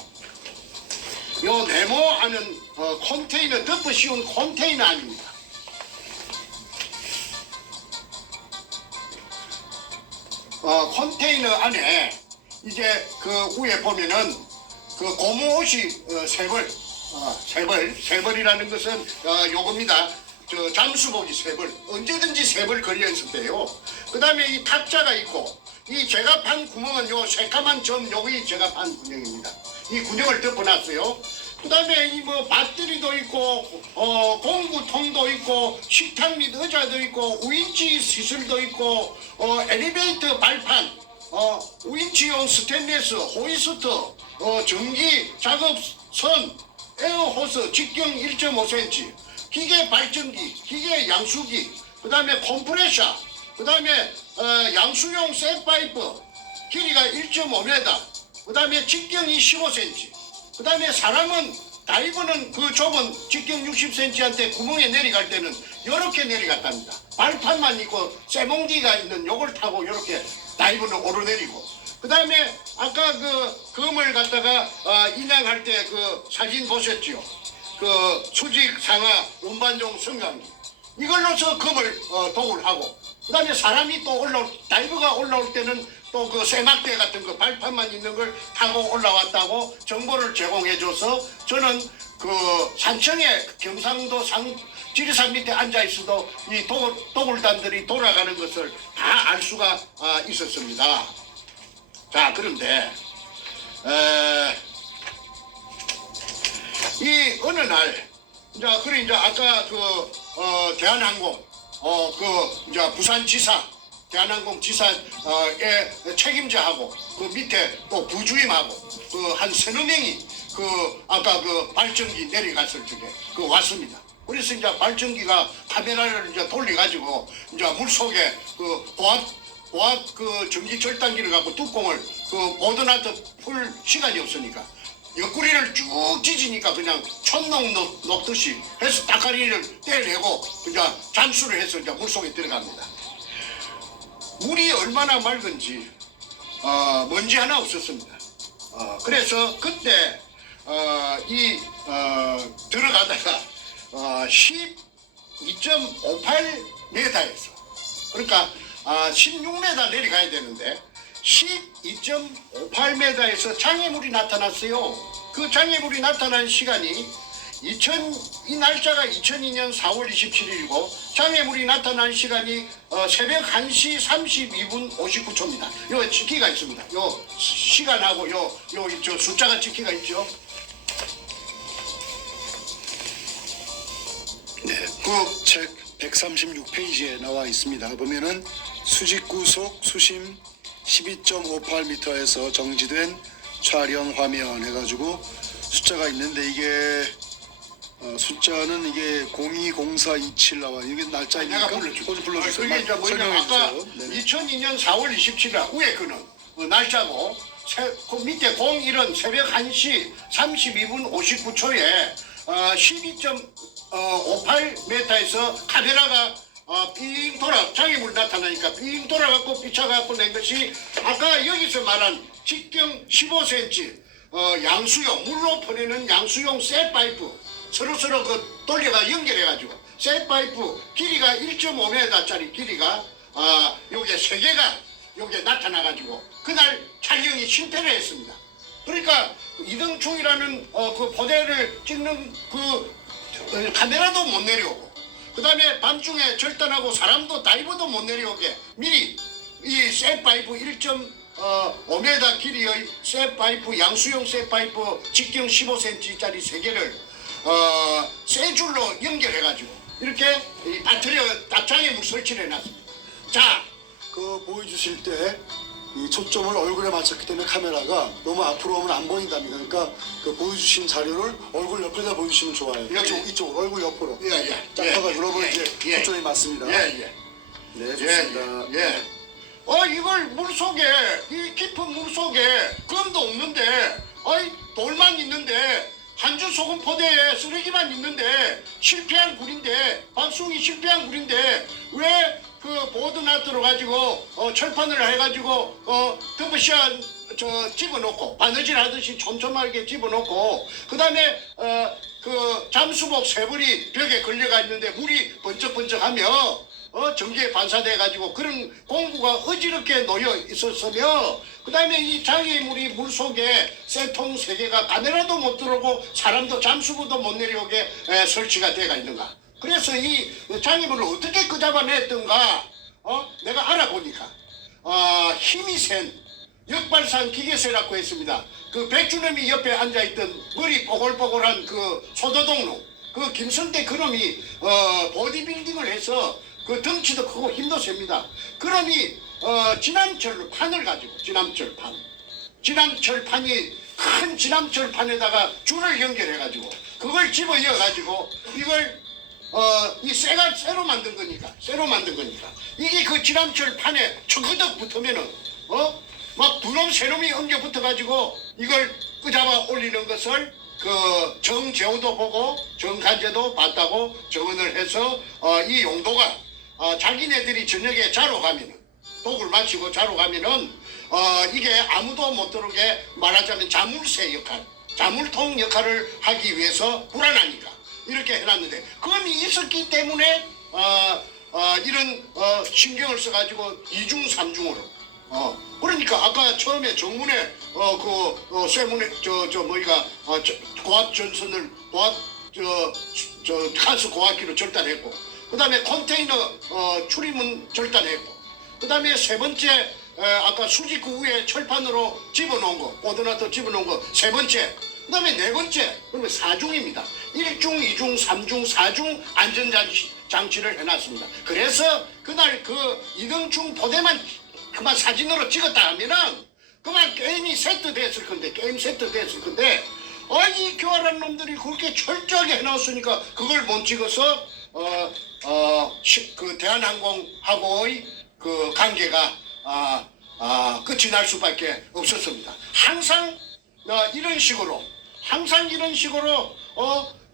요 네모하는 컨테이너 덮어 씌운 컨테이너 아닙니다. 컨테이너 안에 이제 그 위에 보면은 그 고무옷이 세 벌이라는 것은 요겁니다. 잠수복이 3벌, 언제든지 3벌 걸려 있을 때요. 그 다음에 이 탁자가 있고 이 제가 판 구멍은 요 새까만 점 여기 제가 판 구멍입니다. 이 구멍을 덮어놨어요. 그 다음에 이 뭐 배터리도 있고 공구통도 있고 식탁 및 의자도 있고 우인치 시술도 있고 엘리베이터 발판 우인치용 스테인리스 호이스트 전기 작업선 에어호스 직경 1.5cm 기계 발전기 기계 양수기 그 다음에 컴프레셔 그 다음에 양수용 셋파이프 길이가 1.5m 그 다음에 직경이 15cm 그 다음에 사람은 다이버는 그 좁은 직경 60cm한테 구멍에 내려갈 때는 이렇게 내려갔답니다. 발판만 있고 쇠몽디가 있는 요걸 타고 이렇게 다이버는 오르내리고 그 다음에 아까 그 금을 갖다가 인양할 때 그 사진 보셨죠? 그 수직 상하 운반용 성강기 이걸로서 금을 도굴 하고 그 다음에 사람이 또 다이버가 올라올 때는 또 그 쇠막대 같은 거 발판만 있는 걸 타고 올라왔다고 정보를 제공해줘서 저는 그 산청에 경상도 지리산 밑에 앉아 있어도 이 도굴단들이 돌아가는 것을 다 알 수가 있었습니다. 자, 그런데 이 어느 날 이제 아까 그 대한항공 이제 부산지사 대한항공 지사의 책임자하고 그 밑에 또 부주임하고 그 한 서너 명이 그 아까 그 발전기 내려갔을 적에 그 왔습니다. 그래서 이제 발전기가 카메라를 이제 돌려가지고 이제 물 속에 그 고압 그 전기 절단기를 갖고 뚜껑을 그 보드나트 풀 시간이 없으니까 옆구리를 쭉 찢으니까 그냥 촌농 녹듯이 해서 따까리를 떼내고 이제 잠수를 해서 이제 물 속에 들어갑니다. 물이 얼마나 맑은지 먼지 하나 없었습니다. 그래서 그때 들어가다가 12.58m에서 그러니까 16m 내려가야 되는데 12.58m에서 장애물이 나타났어요. 그 장애물이 나타난 시간이 이 날짜가 2002년 4월 27일이고 장애물이 나타난 시간이 새벽 1시 32분 59초입니다. 요 찍기가 있습니다. 요 시간하고 요 숫자가 찍기가 있죠. 네, 그 책 136페이지에 나와 있습니다. 보면은 수직구속 수심 12.58m에서 정지된 촬영 화면 해가지고 숫자가 있는데 이게 숫자는 이게 020427 나와. 이게 날짜입니까? 내가 불러줄게. 불러주세요. 그게 이제 뭐냐면 아까 네네. 2002년 4월 27일 위에 거는 날짜고 그 밑에 01은 새벽 1시 32분 59초에 12.58m에서 카메라가 삥 장애물 나타나니까 삥 돌아갖고 삐쳐갖고 낸 것이 아까 여기서 말한 직경 15cm 양수용 물로 퍼내는 양수용 쇠파이프 서로 그 돌려가 연결해가지고 쇠파이프 길이가 1.5m짜리 길이가 요게 3개가 요게 나타나가지고 그날 촬영이 실패를 했습니다. 그러니까 이등충이라는 그 포대를 찍는 그 카메라도 못 내려오고 그 다음에 밤중에 절단하고 사람도 다이버도 못 내려오게 미리 이 쇠파이프 1.5m 길이의 쇠파이프 양수용 쇠파이프 직경 15cm짜리 3개를 쇠줄로 연결해가지고 이렇게 이 배터리 장애물 설치를 해놨습니다. 자, 그 보여주실 때 이 초점을 얼굴에 맞췄기 때문에 카메라가 너무 앞으로 오면 안 보인답니다. 그러니까 그 보여주신 자료를 얼굴 옆에다 보여주시면 좋아요. 이쪽 얼굴 옆으로. 딱 봐가지고 여러분 이제 초점이 맞습니다. 네, 좋습니다. 이걸 물속에 이 깊은 물속에 금도 없는데 돌만 있는데 한주 소금 포대에 쓰레기만 있는데 실패한 굴인데 박숭이 실패한 굴인데 왜 그 보드나트로 가지고 철판을 해가지고 덤프시한 집어넣고 바느질 하듯이 촘촘하게 집어넣고 그 다음에 그 잠수복 3벌이 벽에 걸려가 있는데 물이 번쩍번쩍하며 전기에 반사돼 가지고 그런 공구가 어지럽게 놓여 있었으며 그 다음에 이 장애물이 물속에 쇠통 3개가 카메라도 못 들어오고 사람도 잠수부도 못 내려오게 설치가 돼가 있는가. 그래서 이 장애물을 어떻게 끄잡아냈던가 내가 알아보니까 힘이 센 역발상 기계쇠라고 했습니다. 그 백준엄이 옆에 앉아있던 머리 뽀글뽀글한 그 소도동로 그 김선대 그놈이 보디빌딩을 해서 그 덩치도 크고 힘도 셉니다. 그놈이 진암철판을 가지고 진암철판이 큰 진암철판에다가 줄을 연결해가지고 그걸 집어이어가지고 이걸 이 쇠가 쇠로 만든 거니까 이게 그 진암철판에 척그덕 붙으면은 막 두 놈 세 놈이 엉겨 붙어가지고 이걸 끄잡아 올리는 것을 그 정재호도 보고 정간제도 봤다고 정언을 해서 이 용도가 자기네들이 저녁에 자러 가면은 독을 마시고 자러 가면은 이게 아무도 못 들어오게 말하자면 자물쇠 역할, 자물통 역할을 하기 위해서 불안하니까 이렇게 해놨는데 그건 있었기 때문에 이런 신경을 써가지고 이중 삼중으로 그러니까 아까 처음에 정문에 쇠문에 고압 전선을 가스 고압기로 절단했고 그 다음에 컨테이너 출입문 절단했고 그 다음에 세 번째 아까 수직구 위에 철판으로 집어넣은 거 오도나도 집어넣은 거 세 번째 그 다음에 네 번째 그러면 4중입니다. 1중, 2중, 3중, 4중 안전장치를 해놨습니다. 그래서 그날 그 이등충 포대만 그만 사진으로 찍었다 하면은 그만 게임이 세트됐을 건데 이 교활한 놈들이 그렇게 철저하게 해놨으니까 그걸 못 찍어서 그 대한항공하고의 그 관계가 끝이 날 수밖에 없었습니다. 항상 이런 식으로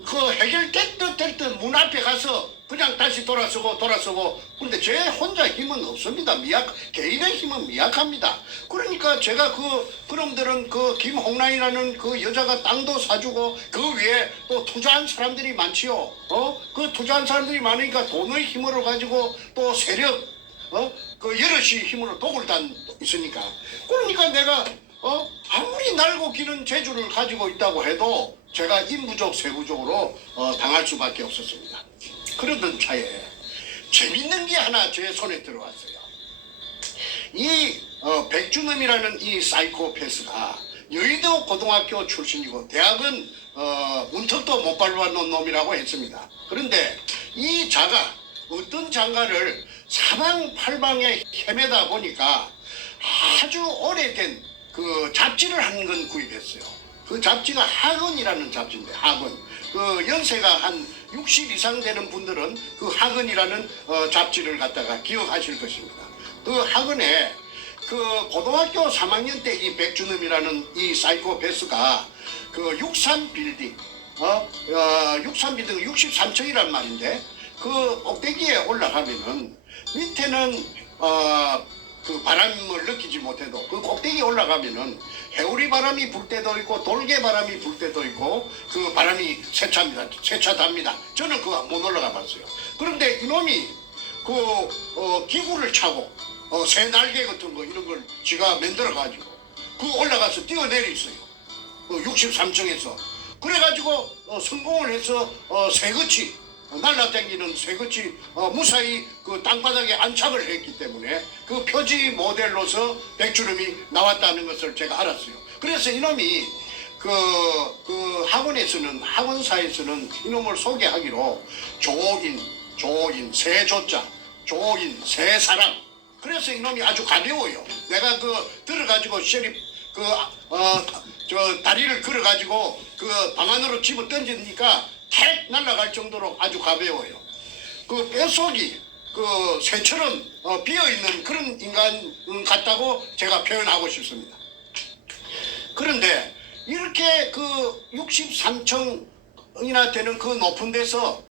그 해결될 듯 문 앞에 가서 그냥 다시 돌아서고 그런데 제 혼자 힘은 없습니다. 개인의 힘은 미약합니다. 그러니까 제가 그놈들은 그 김홍란이라는 그 여자가 땅도 사주고 그 위에 또 투자한 사람들이 많지요. 그 투자한 사람들이 많으니까 돈의 힘으로 가지고 또 세력 그 여럿이 힘으로 독을 단 있으니까 그러니까 내가 아무리 날고 기는 재주를 가지고 있다고 해도 제가 인부족 세부족으로 당할 수밖에 없었습니다. 그러던 차에 재밌는 게 하나 제 손에 들어왔어요. 이 백준엄이라는 이 사이코패스가 여의도 고등학교 출신이고 대학은 문턱도 못 밟아놓은 놈이라고 했습니다. 그런데 이 자가 어떤 장가를 사방팔방에 헤매다 보니까 아주 오래된 그 잡지를 한 건 구입했어요. 그 잡지가 학언이라는 잡지인데 학언. 그 연세가 한 60 이상 되는 분들은 그 학언이라는 잡지를 갖다가 기억하실 것입니다. 그 학언에 그 고등학교 3학년 때 이 백준엄이라는 이 사이코패스가 그 63빌딩 63빌딩 63층이란 말인데 그 꼭대기에 올라가면은 밑에는 그 바람을 느끼지 못해도 그 꼭대기에 올라가면은 해오리 바람이 불 때도 있고 돌개 바람이 불 때도 있고 그 바람이 세차답니다. 저는 그거 못 올라가 봤어요. 그런데 이놈이 그 기구를 차고 새 날개 같은 거 이런 걸 지가 만들어 가지고 그 올라가서 뛰어내렸어요. 63층에서 그래가지고 성공을 해서 새같이 날라다니는 새같이 무사히 그 땅바닥에 안착을 했기 때문에 그 표지 모델로서 백준엄이 나왔다는 것을 제가 알았어요. 그래서 이놈이 그 학원사에서는 이놈을 소개하기로 조인, 새조자, 조인, 새사람. 그래서 이놈이 아주 가벼워요. 내가 들어가지고 셰립 저 다리를 걸어가지고 그 방 안으로 집어 던지니까 탁 날아갈 정도로 아주 가벼워요. 그 뼛속이 그 새처럼 비어있는 그런 인간 같다고 제가 표현하고 싶습니다. 그런데 이렇게 그 63층이나 되는 그 높은 데서